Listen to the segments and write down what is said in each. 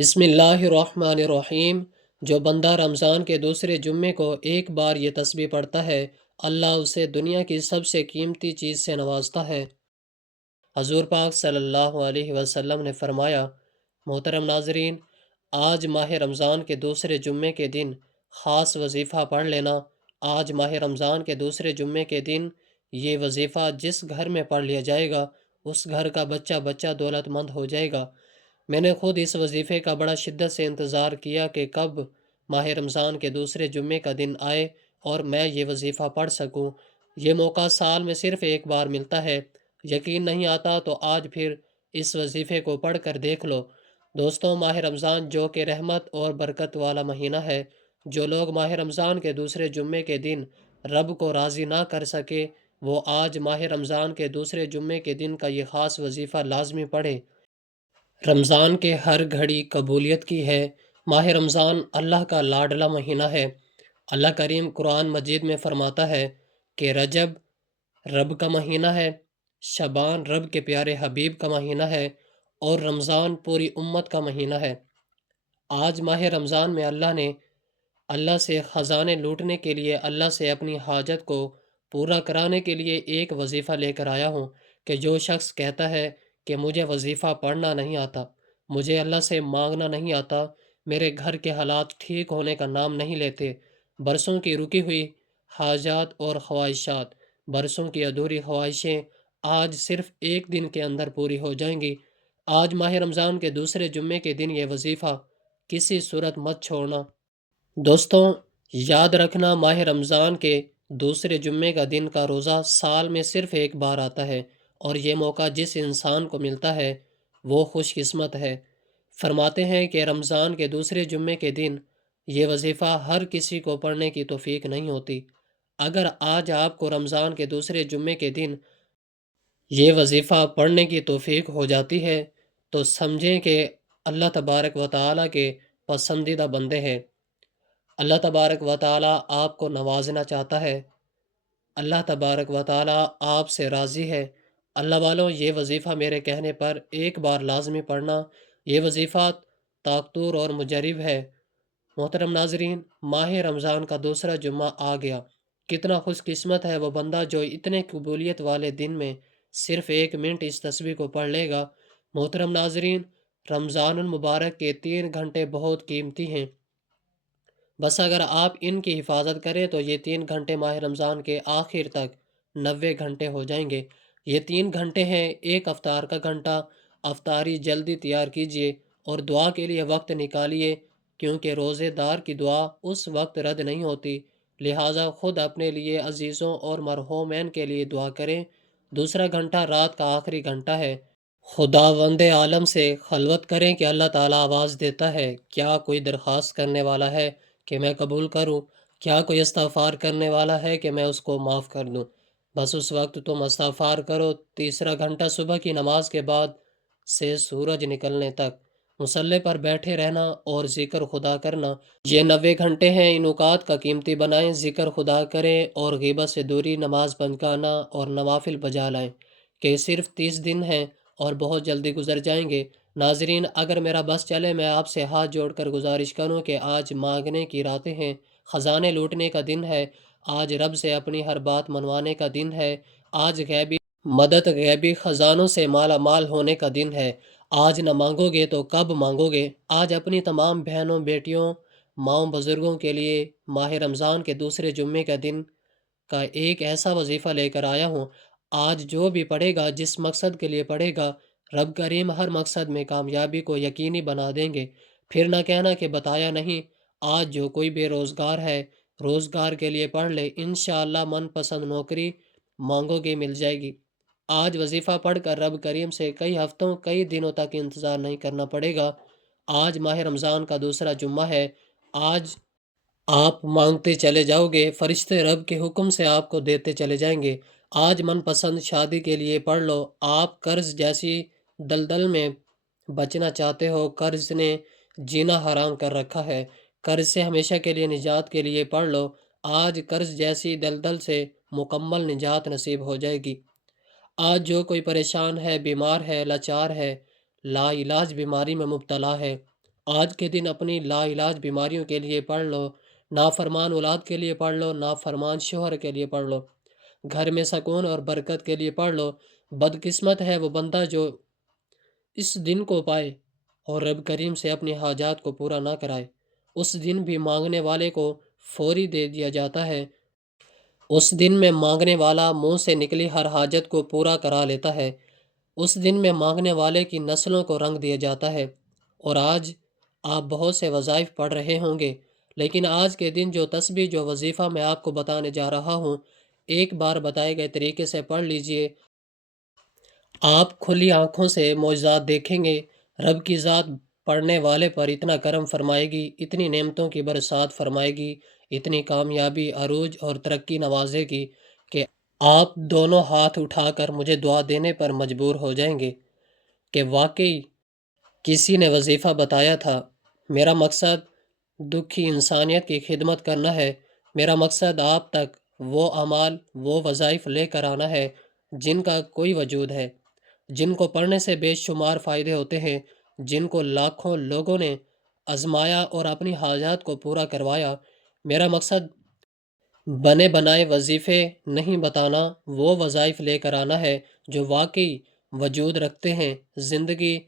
بسم اللہ الرحمن الرحیم۔ جو بندہ رمضان کے دوسرے جمعے کو ایک بار یہ تسبیح پڑھتا ہے، اللہ اسے دنیا کی سب سے قیمتی چیز سے نوازتا ہے۔ حضور پاک صلی اللہ علیہ وسلم نے فرمایا، محترم ناظرین، آج ماہ رمضان کے دوسرے جمعے کے دن خاص وظیفہ پڑھ لینا۔ آج ماہ رمضان کے دوسرے جمعے کے دن یہ وظیفہ جس گھر میں پڑھ لیا جائے گا، اس گھر کا بچہ بچہ دولت مند ہو جائے گا۔ میں نے خود اس وظیفے کا بڑا شدت سے انتظار کیا کہ کب ماہ رمضان کے دوسرے جمعے کا دن آئے اور میں یہ وظیفہ پڑھ سکوں۔ یہ موقع سال میں صرف ایک بار ملتا ہے۔ یقین نہیں آتا تو آج پھر اس وظیفے کو پڑھ کر دیکھ لو۔ دوستوں، ماہ رمضان جو کہ رحمت اور برکت والا مہینہ ہے، جو لوگ ماہ رمضان کے دوسرے جمعے کے دن رب کو راضی نہ کر سکے، وہ آج ماہ رمضان کے دوسرے جمعے کے دن کا یہ خاص وظیفہ لازمی پڑھے۔ رمضان کے ہر گھڑی قبولیت کی ہے۔ ماہ رمضان اللہ کا لاڈلا مہینہ ہے۔ اللہ کریم قرآن مجید میں فرماتا ہے کہ رجب رب کا مہینہ ہے، شعبان رب کے پیارے حبیب کا مہینہ ہے، اور رمضان پوری امت کا مہینہ ہے۔ آج ماہ رمضان میں اللہ سے خزانے لوٹنے کے لیے، اللہ سے اپنی حاجت کو پورا کرانے کے لیے ایک وظیفہ لے کر آیا ہوں کہ جو شخص کہتا ہے کہ مجھے وظیفہ پڑھنا نہیں آتا، مجھے اللہ سے مانگنا نہیں آتا، میرے گھر کے حالات ٹھیک ہونے کا نام نہیں لیتے، برسوں کی رکی ہوئی حاجات اور خواہشات، برسوں کی ادھوری خواہشیں آج صرف ایک دن کے اندر پوری ہو جائیں گی۔ آج ماہ رمضان کے دوسرے جمعے کے دن یہ وظیفہ کسی صورت مت چھوڑنا۔ دوستوں، یاد رکھنا، ماہ رمضان کے دوسرے جمعے کا دن کا روزہ سال میں صرف ایک بار آتا ہے، اور یہ موقع جس انسان کو ملتا ہے وہ خوش قسمت ہے۔ فرماتے ہیں کہ رمضان کے دوسرے جمعے کے دن یہ وظیفہ ہر کسی کو پڑھنے کی توفیق نہیں ہوتی۔ اگر آج آپ کو رمضان کے دوسرے جمعے کے دن یہ وظیفہ پڑھنے کی توفیق ہو جاتی ہے تو سمجھیں کہ اللہ تبارک و تعالیٰ کے پسندیدہ بندے ہیں۔ اللہ تبارک و تعالیٰ آپ کو نوازنا چاہتا ہے۔ اللہ تبارک و تعالیٰ آپ سے راضی ہے۔ اللہ والوں، یہ وظیفہ میرے کہنے پر ایک بار لازمی پڑھنا۔ یہ وظیفہ طاقتور اور مجرب ہے۔ محترم ناظرین، ماہ رمضان کا دوسرا جمعہ آ گیا۔ کتنا خوش قسمت ہے وہ بندہ جو اتنے قبولیت والے دن میں صرف 1 منٹ اس تسبیح کو پڑھ لے گا۔ محترم ناظرین، رمضان المبارک کے 3 گھنٹے بہت قیمتی ہیں۔ بس اگر آپ ان کی حفاظت کریں تو یہ 3 گھنٹے ماہ رمضان کے آخر تک 90 گھنٹے ہو جائیں گے۔ یہ 3 گھنٹے ہیں، ایک افطار کا گھنٹہ۔ افطاری جلدی تیار کیجیے اور دعا کے لیے وقت نکالیے، کیونکہ روزے دار کی دعا اس وقت رد نہیں ہوتی۔ لہٰذا خود اپنے لیے، عزیزوں اور مرحومین کے لیے دعا کریں۔ دوسرا گھنٹہ رات کا آخری گھنٹہ ہے۔ خداوند عالم سے خلوت کریں کہ اللہ تعالیٰ آواز دیتا ہے، کیا کوئی درخواست کرنے والا ہے کہ میں قبول کروں؟ کیا کوئی استغفار کرنے والا ہے کہ میں اس کو معاف کر دوں؟ بس اس وقت تم استغفار کرو۔ تیسرا گھنٹہ صبح کی نماز کے بعد سے سورج نکلنے تک مصلی پر بیٹھے رہنا اور ذکر خدا کرنا۔ یہ 90 گھنٹے ہیں، ان اوقات کا قیمتی بنائیں، ذکر خدا کریں اور غیبت سے دوری، نماز پنجگانا اور نوافل بجا لائیں، کہ صرف 30 دن ہیں اور بہت جلدی گزر جائیں گے۔ ناظرین، اگر میرا بس چلے، میں آپ سے ہاتھ جوڑ کر گزارش کروں کہ آج مانگنے کی راتیں ہیں، خزانے لوٹنے کا دن ہے، آج رب سے اپنی ہر بات منوانے کا دن ہے، آج غیبی مدد، غیبی خزانوں سے مالا مال ہونے کا دن ہے۔ آج نہ مانگو گے تو کب مانگو گے؟ آج اپنی تمام بہنوں، بیٹیوں، ماؤں، بزرگوں کے لیے ماہ رمضان کے دوسرے جمعے کا دن کا ایک ایسا وظیفہ لے کر آیا ہوں۔ آج جو بھی پڑھے گا، جس مقصد کے لیے پڑھے گا، رب کریم ہر مقصد میں کامیابی کو یقینی بنا دیں گے۔ پھر نہ کہنا کہ بتایا نہیں۔ آج جو کوئی بے روزگار ہے، روزگار کے لیے پڑھ لے، انشاءاللہ من پسند نوکری مانگو گے مل جائے گی۔ آج وظیفہ پڑھ کر رب کریم سے کئی ہفتوں، کئی دنوں تک انتظار نہیں کرنا پڑے گا۔ آج ماہ رمضان کا دوسرا جمعہ ہے۔ آج آپ مانگتے چلے جاؤ گے، فرشتے رب کے حکم سے آپ کو دیتے چلے جائیں گے۔ آج من پسند شادی کے لیے پڑھ لو۔ آپ قرض جیسی دلدل میں بچنا چاہتے ہو، قرض نے جینا حرام کر رکھا ہے، قرض سے ہمیشہ کے لیے نجات کے لیے پڑھ لو۔ آج قرض جیسی دلدل سے مکمل نجات نصیب ہو جائے گی۔ آج جو کوئی پریشان ہے، بیمار ہے، لاچار ہے، لا علاج بیماری میں مبتلا ہے آج کے دن اپنی لا علاج بیماریوں کے لیے پڑھ لو، نافرمان اولاد کے لیے پڑھ لو، نافرمان شوہر کے لیے پڑھ لو، گھر میں سکون اور برکت کے لیے پڑھ لو۔ بدقسمت ہے وہ بندہ جو اس دن کو پائے اور رب کریم سے اپنی حاجات کو پورا نہ کرائے۔ اس دن بھی مانگنے والے کو فوری دے دیا جاتا ہے۔ اس دن میں مانگنے والا منہ سے نکلی ہر حاجت کو پورا کرا لیتا ہے۔ اس دن میں مانگنے والے کی نسلوں کو رنگ دیا جاتا ہے۔ اور آج آپ بہت سے وظائف پڑھ رہے ہوں گے، لیکن آج کے دن جو تسبیح جو وظیفہ میں آپ کو بتانے جا رہا ہوں، ایک بار بتائے گئے طریقے سے پڑھ لیجئے۔ آپ کھلی آنکھوں سے معجزات دیکھیں گے۔ رب کی ذات پڑھنے والے پر اتنا کرم فرمائے گی، اتنی نعمتوں کی برسات فرمائے گی، اتنی کامیابی، عروج اور ترقی نوازے گی کہ آپ دونوں ہاتھ اٹھا کر مجھے دعا دینے پر مجبور ہو جائیں گے کہ واقعی کسی نے وظیفہ بتایا تھا۔ میرا مقصد دکھی انسانیت کی خدمت کرنا ہے۔ میرا مقصد آپ تک وہ اعمال، وہ وظائف لے کر آنا ہے جن کا کوئی وجود ہے، جن کو پڑھنے سے بے شمار فائدے ہوتے ہیں، جن کو لاکھوں لوگوں نے آزمایا اور اپنی حاجات کو پورا کروایا۔ میرا مقصد بنے بنائے وظیفے نہیں بتانا، وہ وظائف لے کر آنا ہے جو واقعی وجود رکھتے ہیں۔ زندگی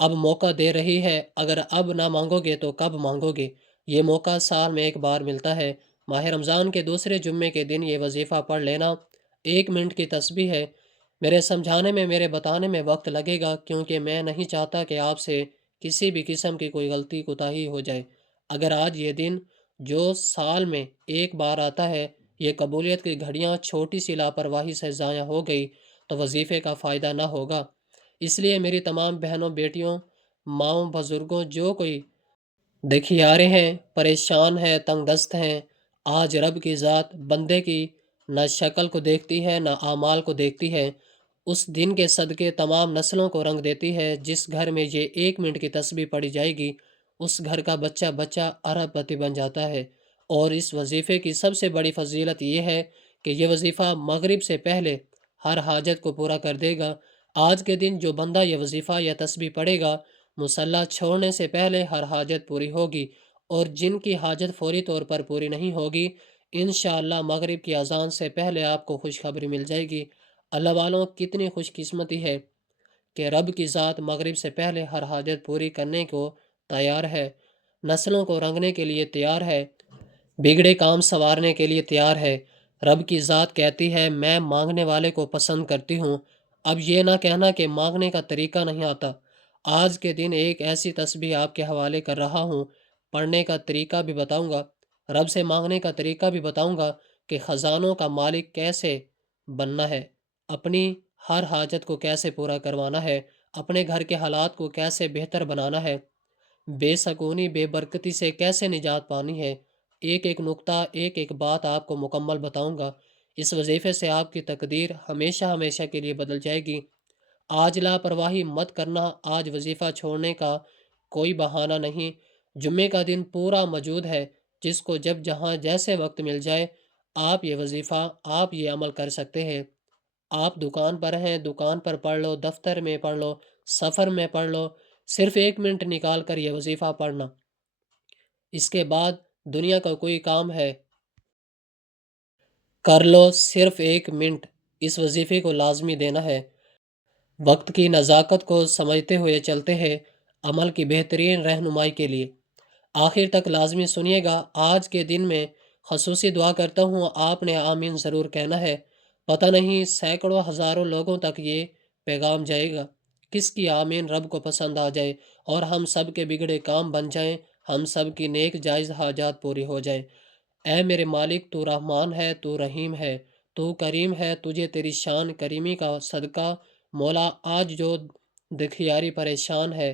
اب موقع دے رہی ہے، اگر اب نہ مانگو گے تو کب مانگو گے؟ یہ موقع سال میں ایک بار ملتا ہے۔ ماہ رمضان کے دوسرے جمعے کے دن یہ وظیفہ پڑھ لینا 1 منٹ کی تسبیح ہے۔ میرے سمجھانے میں، میرے بتانے میں وقت لگے گا، کیونکہ میں نہیں چاہتا کہ آپ سے کسی بھی قسم کی کوئی غلطی کوتاہی ہو جائے۔ اگر آج یہ دن جو سال میں ایک بار آتا ہے، یہ قبولیت کی گھڑیاں چھوٹی سی لاپرواہی سے ضائع ہو گئی تو وظیفے کا فائدہ نہ ہوگا۔ اس لیے میری تمام بہنوں، بیٹیوں، ماؤں، بزرگوں، جو کوئی دکھیارے ہیں، پریشان ہیں، تنگ دست ہیں، آج رب کی ذات بندے کی نہ شکل کو دیکھتی ہے نہ اعمال کو دیکھتی ہے۔ اس دن کے صدقے تمام نسلوں کو رنگ دیتی ہے۔ جس گھر میں یہ 1 منٹ کی تسبیح پڑھی جائے گی، اس گھر کا بچہ بچہ ارب پتی بن جاتا ہے۔ اور اس وظیفے کی سب سے بڑی فضیلت یہ ہے کہ یہ وظیفہ مغرب سے پہلے ہر حاجت کو پورا کر دے گا۔ آج کے دن جو بندہ یہ وظیفہ یا تسبیح پڑھے گا، مصلی چھوڑنے سے پہلے ہر حاجت پوری ہوگی، اور جن کی حاجت فوری طور پر پوری نہیں ہوگی، انشاءاللہ مغرب کی اذان سے پہلے آپ کو خوشخبری مل جائے گی۔ اللہ والوں، کتنی خوش قسمتی ہے کہ رب کی ذات مغرب سے پہلے ہر حاجت پوری کرنے کو تیار ہے، نسلوں کو رنگنے کے لیے تیار ہے، بگڑے کام سنوارنے کے لیے تیار ہے۔ رب کی ذات کہتی ہے، میں مانگنے والے کو پسند کرتی ہوں۔ اب یہ نہ کہنا کہ مانگنے کا طریقہ نہیں آتا۔ آج کے دن ایک ایسی تسبیح آپ کے حوالے کر رہا ہوں، پڑھنے کا طریقہ بھی بتاؤں گا، رب سے مانگنے کا طریقہ بھی بتاؤں گا کہ خزانوں کا مالک کیسے بننا ہے، اپنی ہر حاجت کو کیسے پورا کروانا ہے، اپنے گھر کے حالات کو کیسے بہتر بنانا ہے، بے سکونی، بے برکتی سے کیسے نجات پانی ہے۔ ایک ایک نقطہ، ایک ایک بات آپ کو مکمل بتاؤں گا۔ اس وظیفے سے آپ کی تقدیر ہمیشہ ہمیشہ کے لیے بدل جائے گی۔ آج لاپرواہی مت کرنا، آج وظیفہ چھوڑنے کا کوئی بہانہ نہیں۔ جمعے کا دن پورا موجود ہے، جس کو جب جہاں جیسے وقت مل جائے، آپ یہ وظیفہ، آپ یہ عمل کر سکتے ہیں۔ آپ دکان پر ہیں، دکان پر پڑھ لو، دفتر میں پڑھ لو، سفر میں پڑھ لو، صرف 1 منٹ نکال کر یہ وظیفہ پڑھنا۔ اس کے بعد دنیا کا کوئی کام ہے کر لو، صرف 1 منٹ اس وظیفے کو لازمی دینا ہے۔ وقت کی نزاکت کو سمجھتے ہوئے چلتے ہیں، عمل کی بہترین رہنمائی کے لیے۔ آخر تک لازمی سنیے گا۔ آج کے دن میں خصوصی دعا کرتا ہوں، آپ نے آمین ضرور کہنا ہے۔ پتہ نہیں سینکڑوں ہزاروں لوگوں تک یہ پیغام جائے گا۔ کس کی آمین رب کو پسند آ جائے اور ہم سب کے بگڑے کام بن جائیں، ہم سب کی نیک جائز حاجات پوری ہو جائیں۔ اے میرے مالک، تو رحمان ہے، تو رحیم ہے، تو کریم ہے، تجھے تیری شان کریمی کا صدقہ۔ مولا، آج جو دکھیاری پریشان ہے،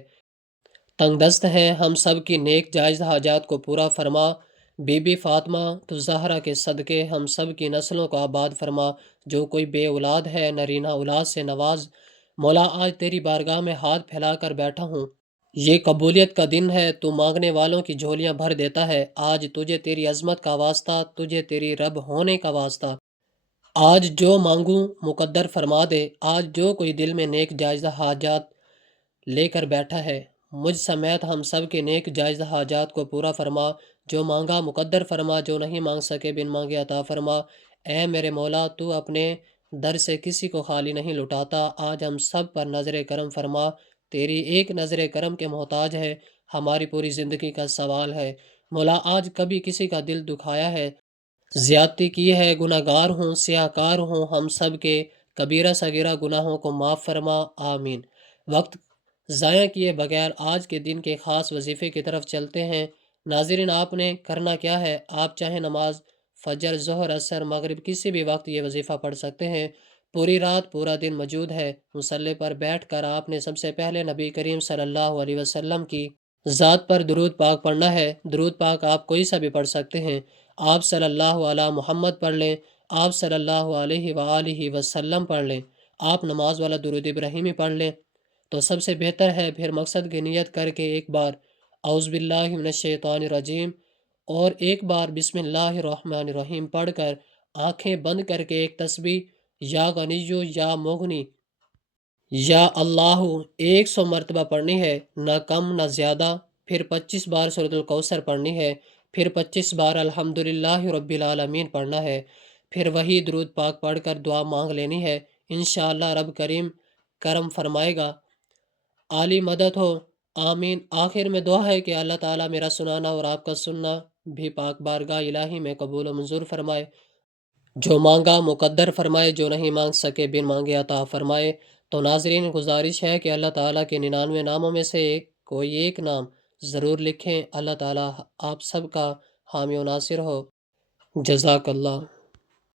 تنگ دست ہیں، ہم سب کی نیک جائز حاجات کو پورا فرما۔ بی بی فاطمہ تو زہرا کے صدقے ہم سب کی نسلوں کو آباد فرما۔ جو کوئی بے اولاد ہے، نرینہ اولاد سے نواز۔ مولا، آج تیری بارگاہ میں ہاتھ پھیلا کر بیٹھا ہوں۔ یہ قبولیت کا دن ہے، تو مانگنے والوں کی جھولیاں بھر دیتا ہے۔ آج تجھے تیری عظمت کا واسطہ، تجھے تیری رب ہونے کا واسطہ، آج جو مانگوں مقدر فرما دے۔ آج جو کوئی دل میں نیک جائز حاجات لے کر بیٹھا ہے، مجھ سمیت ہم سب کے نیک جائز حاجات کو پورا فرما، جو مانگا مقدر فرما، جو نہیں مانگ سکے بن مانگے عطا فرما۔ اے میرے مولا، تو اپنے در سے کسی کو خالی نہیں لٹاتا، آج ہم سب پر نظر کرم فرما۔ تیری ایک نظر کرم کے محتاج ہے، ہماری پوری زندگی کا سوال ہے۔ مولا، آج کبھی کسی کا دل دکھایا ہے، زیادتی کی ہے، گناہ گار ہوں، سیاہ کار ہوں، ہم سب کے کبیرہ صغیرہ گناہوں کو معاف فرما، آمین۔ وقت ضائع کیے بغیر آج کے دن کے خاص وظیفے کی طرف چلتے ہیں۔ ناظرین، آپ نے کرنا کیا ہے؟ آپ چاہے نماز فجر، ظہر، عصر، مغرب کسی بھی وقت یہ وظیفہ پڑھ سکتے ہیں۔ پوری رات پورا دن موجود ہے، مصلی پر بیٹھ کر آپ نے سب سے پہلے نبی کریم صلی اللہ علیہ وسلم کی ذات پر درود پاک پڑھنا ہے۔ درود پاک آپ کوئی سا بھی پڑھ سکتے ہیں۔ آپ صلی اللہ علیہ محمد پڑھ لیں، آپ صلی اللہ علیہ وآلہ وسلم پڑھ لیں، آپ نماز والا درود ابراہیمی پڑھ لیں تو سب سے بہتر ہے۔ پھر مقصد کی نیت کر کے ایک بار اعوذ باللہ من الشیطان الرجیم اور ایک بار بسم اللہ الرحمن الرحیم پڑھ کر آنکھیں بند کر کے ایک تسبیح یا غنیو یا مغنی یا اللہ 100 مرتبہ پڑھنی ہے، نہ کم نہ زیادہ۔ پھر 25 بار سورۃ الکوثر پڑھنی ہے، پھر 25 بار الحمدللہ رب العالمین پڑھنا ہے، پھر وہی درود پاک پڑھ کر دعا مانگ لینی ہے، انشاءاللہ رب کریم کرم فرمائے گا، عالی مدد ہو، آمین۔ آخر میں دعا ہے کہ اللہ تعالیٰ میرا سنانا اور آپ کا سننا بھی پاک بارگاہ الہی میں قبول و منظور فرمائے، جو مانگا مقدر فرمائے، جو نہیں مانگ سکے بن مانگے عطا فرمائے۔ تو ناظرین، گزارش ہے کہ اللہ تعالیٰ کے 99 ناموں میں سے کوئی ایک نام ضرور لکھیں۔ اللہ تعالیٰ آپ سب کا حامی و ناصر ہو۔ جزاک اللہ۔